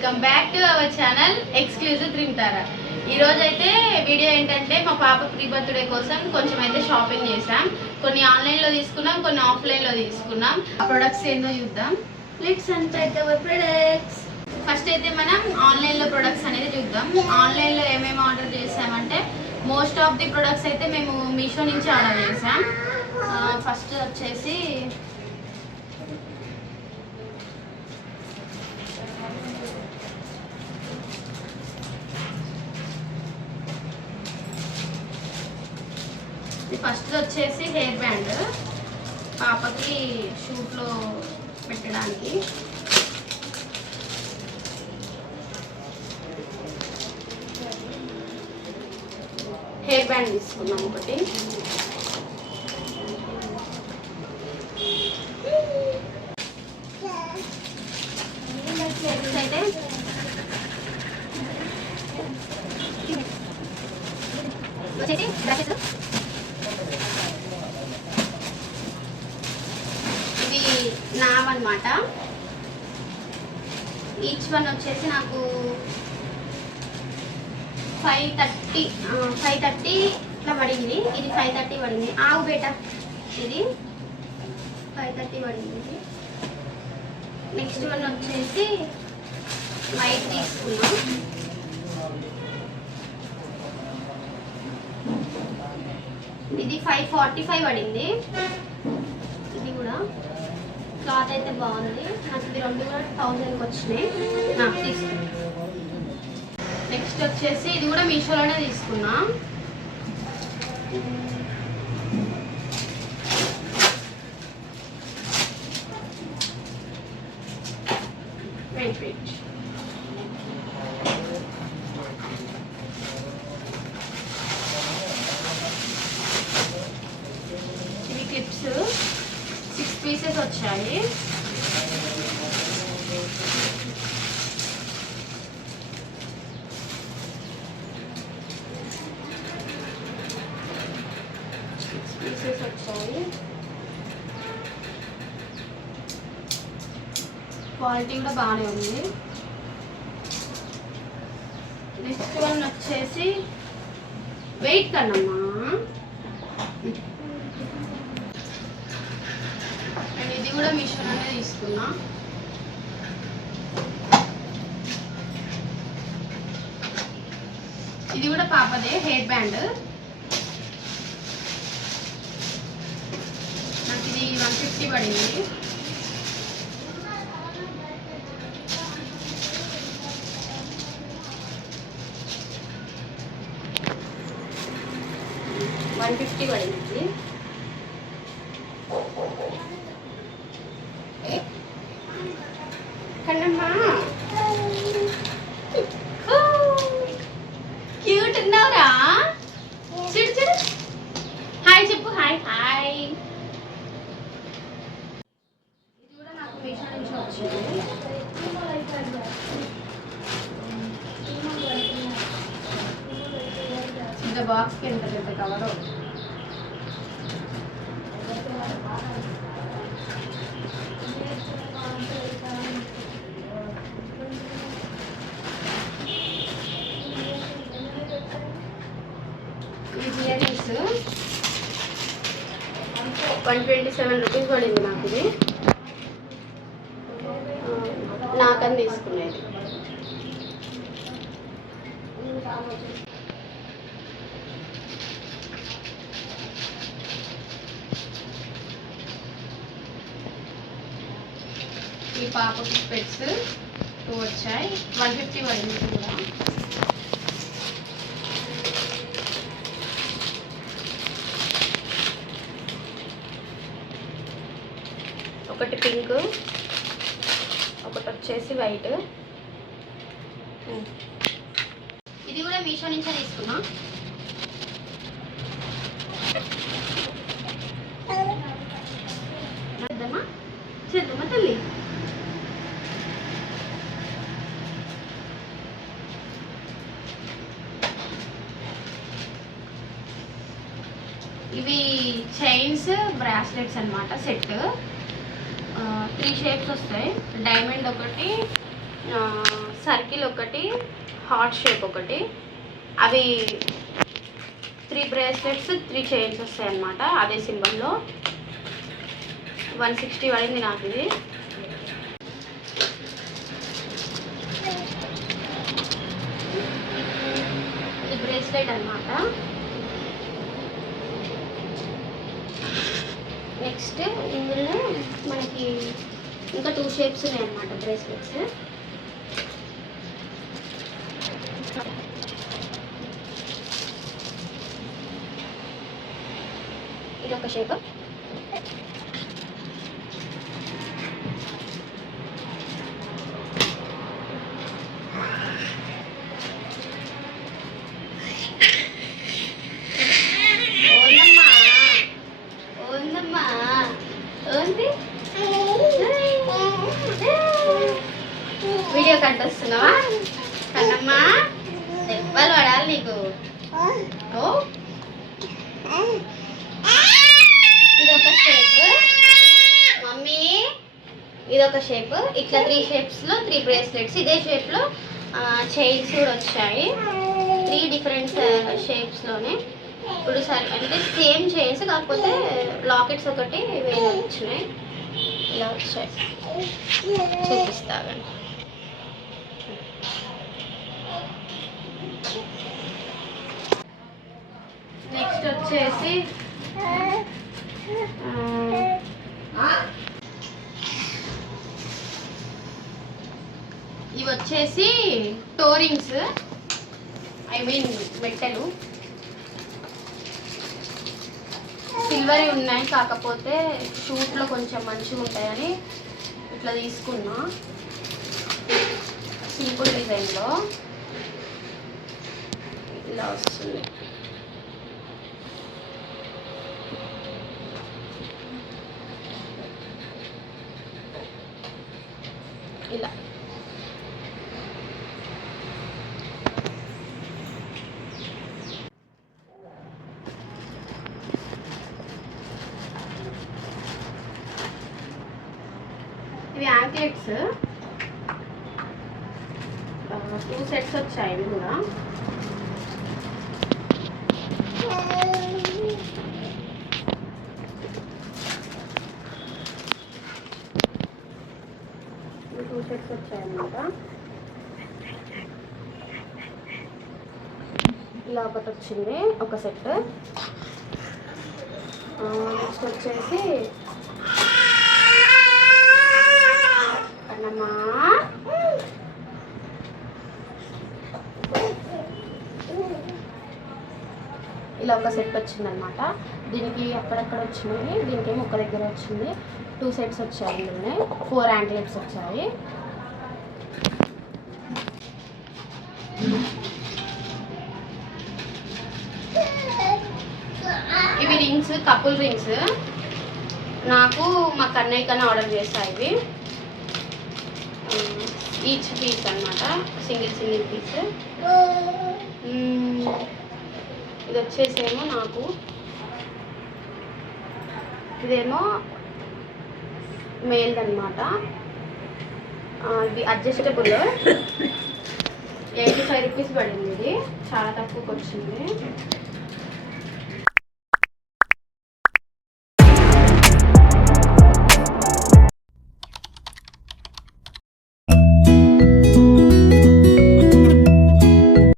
Welcome back to our channel exclusive త్రింతారా. ఈరోజు అయితే వీడియో ఏంటంటే మా పాప ప్రీ బర్త్డే కోసం కొంచెం అయితే షాపింగ్ చేసాం. కొన్ని ఆన్లైన్లో తీసుకున్నాం, కొన్ని ఆఫ్లైన్లో తీసుకున్నాం. ఆ ప్రొడక్ట్స్ ఏందో చూద్దాం. Let's unpack hour products. First అయితే మనం ఆన్లైన్లో ప్రొడక్ట్స్ అనేది చూద్దాం. ఆన్లైన్లో ఏమేమి ఆర్డర్ చేసామంటే మోస్ట్ ఆఫ్ ది ప్రొడక్ట్స్ అయితే మేము మీషో నుంచి ఆర్డర్ చేసాం. ఫస్ట్ వచ్చేసి హెయిర్ బ్యాండ్ పాపకి షూట్లో పెట్టడానికి. హెయిర్ బ్యాండ్ తీసుకున్నాం ఒకటి. అయితే వచ్చేసి డ్రెస్సెస్. ఇది నావన్నమాట. ఈచ్ వన్ వచ్చేసి నాకు 530 ఇట్లా పడింది. ఇది 530 పడింది. ఆవు బేట ఇది 530 పడింది. నెక్స్ట్ వన్ వచ్చేసి వైట్ తీసుకున్నాం. ఇది 545 పడింది. ఇది కూడా క్లాత్ అయితే బాగుంది. నాకు ఇది రెండు కూడా 1000కి వచ్చినాయి. నాకు తీసుకున్నాను. నెక్స్ట్ వచ్చేసి ఇది కూడా మీషోలోనే తీసుకున్నా. ఇవి క్లిప్స్ 6 పీసెస్ వచ్చాయి. క్వాలిటీ కూడా బాగానే ఉంది. నెక్స్ట్ వన్ వచ్చేసి వెయిట్ కన్నమ్మా. అండ్ ఇది కూడా మీషోలోనే తీసుకున్నా. ఇది కూడా పాపదే హెయిర్ బ్యాండ్. నాకు ఇది 150 పడింది. $150 పడింది. కన్నమ్మా క్యూట్ ఉన్నావురా. చూడు చూడు. హాయ్ చెప్పు. Hi hi. ఇది కూడా నాకు మీషో నుంచి వచ్చింది. ఇంత బాక్స్కి ఎంత పెద్ద కవరు. ఈ ఇయర్ రింగ్స్ 127 రూపీస్ పడింది నాకు. ఇది నాకని తీసుకునేది. ఈ పాపకి స్పెట్స్ 2 వచ్చాయి. 150 పడింది కూడా. ఒకటి పింక్, ఒకటి వచ్చేసి వైట్. ఇది కూడా మీషో నుంచే తీసుకున్నా. చేద్దామా తల్లి. ఇవి చైన్స్ బ్రాస్లెట్స్ అన్నమాట. సెట్ 3 షేప్స్ వస్తాయి. డైమండ్ ఒకటి, సర్కిల్ ఒకటి, హార్ట్ షేప్ ఒకటి, అవి 3 బ్రేస్లెట్స్ 3 చైన్స్ వస్తాయి అన్నమాట. అదే సింబల్లో 160 పడింది నాకు ఇది. ఇది బ్రేస్లెట్ అన్నమాట. నెక్స్ట్ ఇందులో మనకి ఇంకా 2 షేప్స్ ఉన్నాయి అన్నమాట బ్రేస్లెట్స్. ఇది ఒక షేప్, వీడియో కంటొస్తున్నావా కన్నమ్మా? దెబ్బలు పడాలి నీకు. ఇదొక షేప్ మమ్మీ, ఇదొక షేప్. ఇట్లా 3 షేప్స్లో 3 బ్రేస్లెట్స్. ఇదే షేప్లో చైన్స్ కూడా వచ్చాయి, 3 డిఫరెంట్ షేప్స్లోనే. ఇప్పుడు సరే అంటే సేమ్ చైన్స్, కాకపోతే లాకెట్స్ ఒకటి వేరే వచ్చినాయి. ఇలా వచ్చాయి, చూపిస్తాను. నెక్స్ట్ వచ్చేసి ఇవి వచ్చేసి టోరింగ్స్, ఐ మీన్ మెట్టెలు. సిల్వర్ ఉన్నాయి, కాకపోతే షూట్లో కొంచెం మంచిగా ఉంటాయని ఇట్లా తీసుకున్నా. సింపుల్ డిజైన్లో ఇలా వస్తుంది. ఇలా ఇవి యాంక్లెట్స్, 2 సెట్స్ వచ్చాయి. ఇవి కూడా సెట్స్ వచ్చాయన్నమాట. ఇలా ఒకటి వచ్చింది, ఒక సెట్. నెక్స్ట్ వచ్చేసి అన్నమ్మా ఇలా ఒక సెట్ వచ్చిందనమాట. దీనికి అక్కడక్కడ వచ్చినాయి, దీనికేమో ఒక దగ్గర వచ్చింది. 2 సెట్స్ వచ్చాయి. ఇందులోనే 4 యాంక్లెట్స్ వచ్చాయి. ఇవి రింగ్స్, కపుల్ రింగ్స్. నాకు మా కన్నయ్య కన్నా ఆర్డర్ చేస్తాయి. ఇవి ఈచ్ పీస్ అన్నమాట, సింగిల్ పీస్. ఇది వచ్చేసేమో నాకు, ఇదేమో మేల్ది అనమాట. ఇది అడ్జస్టబుల్, 85 రూపీస్ పడింది. ఇది చాలా తక్కువకి వచ్చింది.